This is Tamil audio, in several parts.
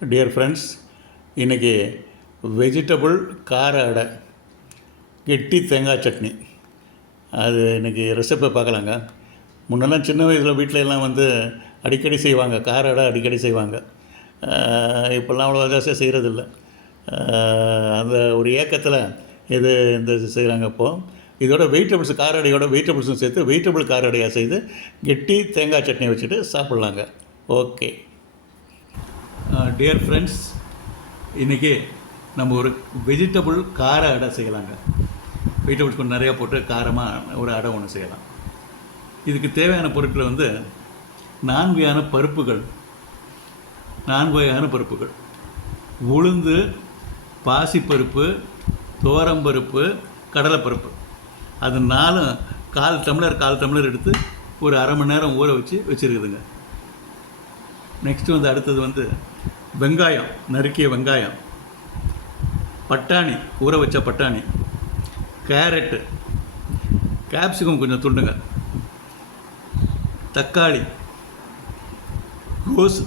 டியர் ஃப்ரெண்ட்ஸ், இன்றைக்கி வெஜிடபிள் கார அடை, கெட்டி தேங்காய் சட்னி. அது இன்றைக்கி ரெசிப்பி பார்க்கலாங்க. முன்னெல்லாம் சின்ன வயசில் வீட்டில் எல்லாம் அடிக்கடி செய்வாங்க, கார அடை அடிக்கடி செய்வாங்க. இப்போல்லாம் அவ்வளோ ஜாஸ்தியாக செய்கிறதில்ல. அந்த ஒரு ஏக்கத்தில் இந்த செய்கிறாங்க. இப்போது இதோட வெஜிடபிள்ஸ் கார அடையோட வெஜிடபிள்ஸும் சேர்த்து வெஜிடபிள் கார அடையாக செய்து கெட்டி தேங்காய் சட்னி வச்சுட்டு சாப்பிட்லாங்க. ஓகே டியர் ஃப்ரெண்ட்ஸ், இன்றைக்கி நம்ம ஒரு வெஜிடபிள் கார அடை செய்யலாங்க. வெஜிடபிள்ஸ் கொஞ்சம் நிறையா போட்டு காரமாக ஒரு அடை ஒன்று செய்யலாம். இதுக்கு தேவையான பொருட்கள் 4 வகையான பருப்புகள்: உளுந்து, பாசிப்பருப்பு, துவரம்பருப்பு, கடலைப்பருப்பு. அது 4 கால் டம்ளர் எடுத்து ஒரு அரை மணி நேரம் ஊற வச்சுருக்குதுங்க. நெக்ஸ்ட்டு அடுத்தது வெங்காயம், நறுக்கிய வெங்காயம், பட்டாணி, ஊற வச்ச பட்டாணி, கேரட்டு, கேப்சிகம் கொஞ்சம் துண்டுங்க, தக்காளி, கோஸு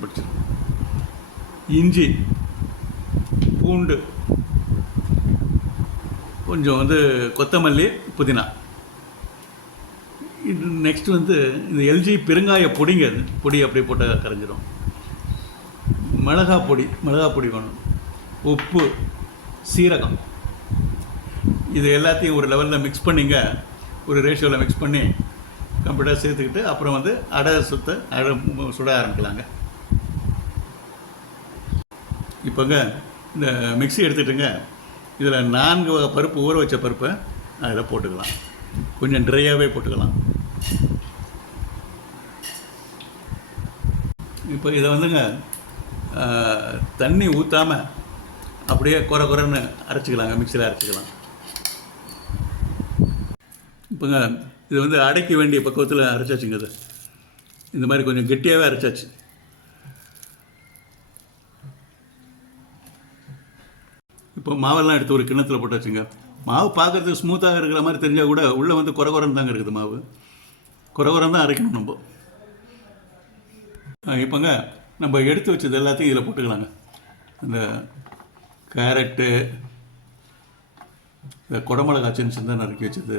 பிடிச்சிருக்கு, இஞ்சி, பூண்டு, கொஞ்சம் கொத்தமல்லி, புதினா. இது நெக்ஸ்ட் இந்த எல்ஜி பெருங்காய பொடிங்க. அது பொடி அப்படியே போட்டால் கரைஞ்சிடும். மிளகா பொடி வேணும், உப்பு, சீரகம். இது எல்லாத்தையும் ஒரு லெவலில் மிக்ஸ் பண்ணிங்க, ஒரு ரேஷியோவில் மிக்ஸ் பண்ணி கம்ப்ளீட்டாக சேர்த்துக்கிட்டு அப்புறம் அடை சுட ஆரம்பிக்கலாங்க. இப்போங்க இந்த மிக்ஸி எடுத்துகிட்டுங்க, இதில் 4 வகை பருப்பு, ஊற வச்ச பருப்பை அதில் போட்டுக்கலாம். கொஞ்சம் ட்ரையாகவே போட்டுக்கலாம். இப்போ இதை தண்ணி ஊற்றாமல் அப்படியே குறைன்னு அரைச்சிக்கலாங்க, மிக்சியில் அரைச்சிக்கலாம். இப்போங்க இது அடைக்க வேண்டிய பக்குவத்தில் அரைச்சாச்சுங்க. இது இந்த மாதிரி கொஞ்சம் கெட்டியாகவே அரைச்சாச்சு. இப்போ மாவெல்லாம் எடுத்து ஒரு கிண்ணத்தில் போட்டாச்சுங்க. மாவு பார்க்குறதுக்கு ஸ்மூத்தாக இருக்கிற மாதிரி தெரிஞ்சால் கூட உள்ளே குறைன்னு தாங்க இருக்குது. மாவு குறைன்னு தான் அரைக்கணும் நம்ம. இப்போங்க நம்ம எடுத்து வச்சது எல்லாத்தையும் இதில் போட்டுக்கலாங்க. இந்த கேரட்டு, இந்த குடமிளகா சின்ன நறுக்கி வச்சது,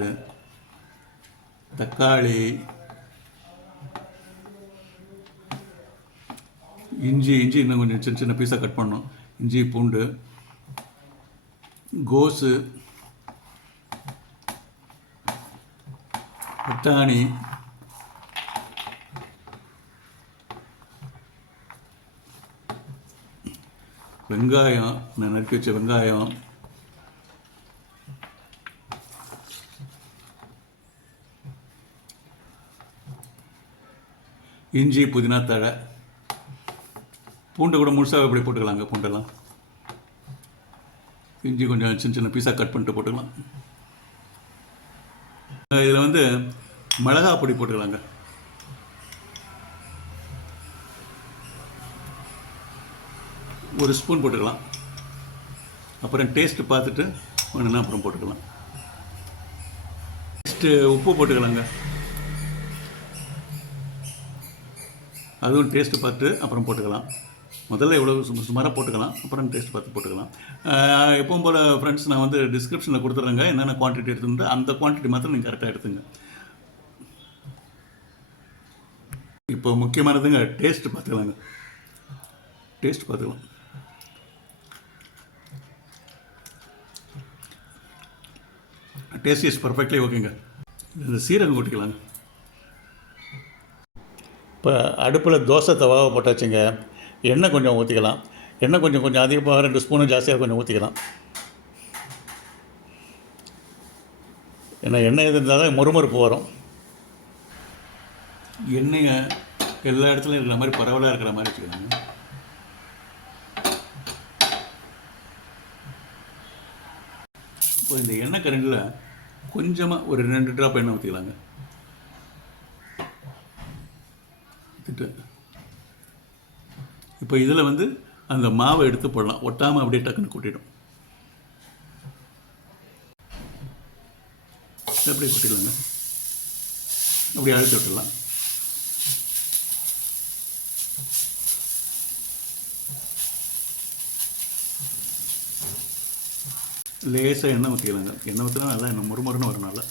தக்காளி, இஞ்சி இன்னும் கொஞ்சம் சின்ன பீஸாக கட் பண்ணணும், இஞ்சி, பூண்டு, கோஸு, பட்டாணி, வெங்காயம், நான் நறுக்கி வச்ச வெங்காயம், இஞ்சி, புதினா தழை, பூண்டு கூட முழுசாக இப்படி போட்டுக்கலாங்க. பூண்டெல்லாம் இஞ்சி கொஞ்சம் சின்ன பீஸாக கட் பண்ணிட்டு போட்டுக்கலாம். இதில் மிளகா பொடி போட்டுக்கலாங்க. ஒரு ஸ்பூன் போட்டுக்கலாம். அப்புறம் டேஸ்ட்டு பார்த்துட்டு ஒன்றுனா அப்புறம் போட்டுக்கலாம். நெக்ஸ்ட்டு உப்பு போட்டுக்கலாங்க. அதுவும் டேஸ்ட்டு பார்த்து அப்புறம் போட்டுக்கலாம். முதல்ல எவ்வளோ சுமாராக போட்டுக்கலாம், அப்புறம் டேஸ்ட் பார்த்து போட்டுக்கலாம். எப்பவும் போல் ஃப்ரெண்ட்ஸ், நான் டிஸ்கிரிப்ஷனில் கொடுத்துட்றேங்க என்னென்ன குவான்டிட்டி எடுத்துட்டு அந்த குவான்டிட்டி மாத்திரம் நீங்கள் கரெக்டாக எடுத்துங்க. இப்போ முக்கியமானதுங்க டேஸ்ட்டு பார்த்துக்கலாங்க. டேஸ்ட் இஸ் பர்ஃபெக்ட்லி ஓகேங்க. இந்த சீரகம் கொட்டிக்கலாங்க. இப்போ அடுப்பில் தோசை தவாவை போட்டாச்சுங்க. எண்ணெய் கொஞ்சம் ஊற்றிக்கலாம். எண்ணெய் கொஞ்சம் அதிகமாக 2 ஸ்பூனு ஜாஸ்தியாக கொஞ்சம் ஊற்றிக்கலாம். ஏன்னா எண்ணெய் இருந்தால் தான் மொறுமொறுப்பு வரும். எண்ணெயை எல்லா இடத்துலையும் இருக்கிற மாதிரி பரவலாக இருக்கிற மாதிரி வச்சுக்கலாங்க. இப்போ இந்த எண்ணெய் கரண்டில் கொஞ்சமாக ஒரு 2 ட்ராப் எண்ணெய் ஊற்றிக்கலாங்க. இப்போ இதில் அந்த மாவை எடுத்து போடலாம். ஒட்டாமல் அப்படியே டக்குன்னு கொட்டிடும். அப்படியே கொட்டிடலாங்க. அப்படியே அழுத்தி விட்டுடலாம். லேசாக எண்ணெய் ஊற்றிக்கலாங்க. எண்ணெய் ஊற்றினா நல்லா எண்ணெய் முறுமுறுன்னு வரும் நல்லா.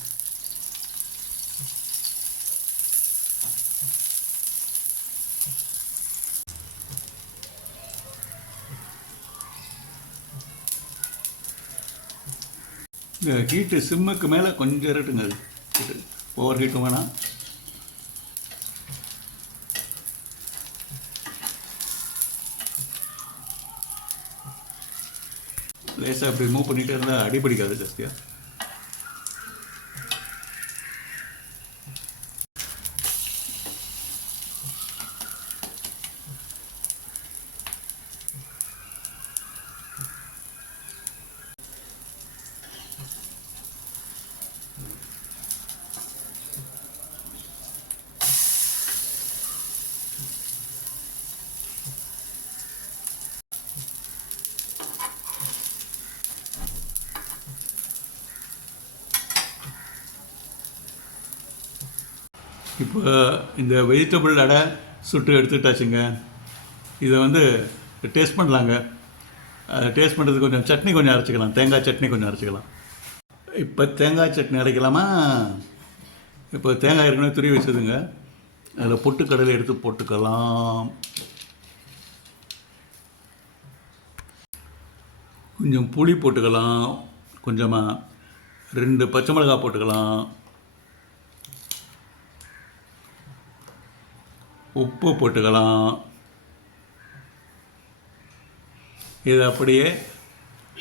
இந்த ஹீட்டு சிம்முக்கு மேலே கொஞ்சம் இருக்கட்டுங்க. அது ஹீட்டு ஓவர் ஹீட்டும் வேணாம். லேசாக அப்படி மூவ் பண்ணிகிட்டே இருந்தால் அடிபிடிக்காது ஜாஸ்தியாக. இப்போ இந்த வெஜிடபிள் அடை சுட்டு எடுத்துக்கிட்டாச்சுங்க. இதை வந்து டேஸ்ட் பண்ணலாங்க. டேஸ்ட் பண்ணுறதுக்கு கொஞ்சம் சட்னி கொஞ்சம் அரைச்சிக்கலாம். தேங்காய் சட்னி கொஞ்சம் அரைச்சிக்கலாம். இப்போ தேங்காய் சட்னி அரைக்கலாமா? இப்போ தேங்காய் ஏற்கனவே துருவி வச்சதுங்க. அதில் பொட்டுக்கடலை எடுத்து போட்டுக்கலாம். கொஞ்சம் புளி போட்டுக்கலாம். கொஞ்சமாக 2 பச்சை மிளகாய் போட்டுக்கலாம். உப்பு போட்டுக்கலாம். இதை அப்படியே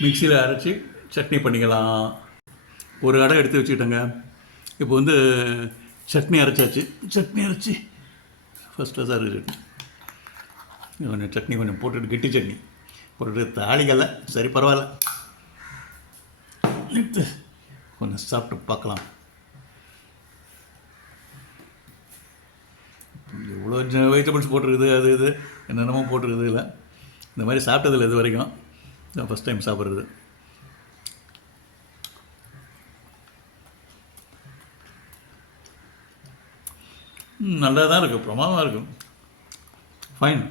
மிக்சியில் அரைச்சி சட்னி பண்ணிக்கலாம். ஒரு அடை எடுத்து வச்சுக்கிட்டேங்க. இப்போ வந்து சட்னி அரைச்சாச்சு. சட்னி அரைச்சி ஃபஸ்ட் கிளாஸாக இருக்குது சட்னி. கொஞ்சம் சட்னி கொஞ்சம் போட்டுட்டு கெட்டி சட்னி போட்டுட்டு தாளிக்கலை. சரி பரவாயில்ல, கொஞ்சம் சாப்பிட்டு பார்க்கலாம். எவ்வளோ வெஜிடபிள்ஸ் போட்டிருக்குது, அது இது என்னென்னமோ போட்டிருக்குது. இல்லை, இந்த மாதிரி சாப்பிட்டதில்லை இது வரைக்கும். இதான் ஃபஸ்ட் டைம் சாப்பிட்றது. நல்லா தான் இருக்குது, பிரமாதமாக இருக்கும். ஃபைன்.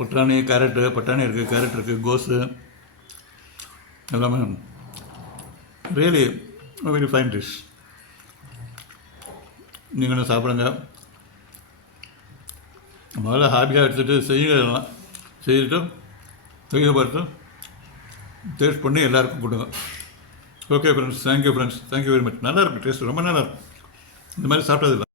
பட்டாணி இருக்குது, கேரட் இருக்குது, கோஸு எல்லாமே ரியலி வெரி ஃபைன் டிஷ். நீங்களும் சாப்பிடுங்க. முதல்ல ஹாப்பியாக எடுத்துகிட்டு செய்யலாம். செய்துட்டு செய்ய பார்த்து டேஸ்ட் பண்ணி எல்லாருக்கும் கொடுங்க. Okay friends, thank you friends, thank you very much. நல்லா இருக்கும் டேஸ்ட், ரொம்ப நல்லா இருக்கும். இந்த மாதிரி சாப்பிட்டதில்லை.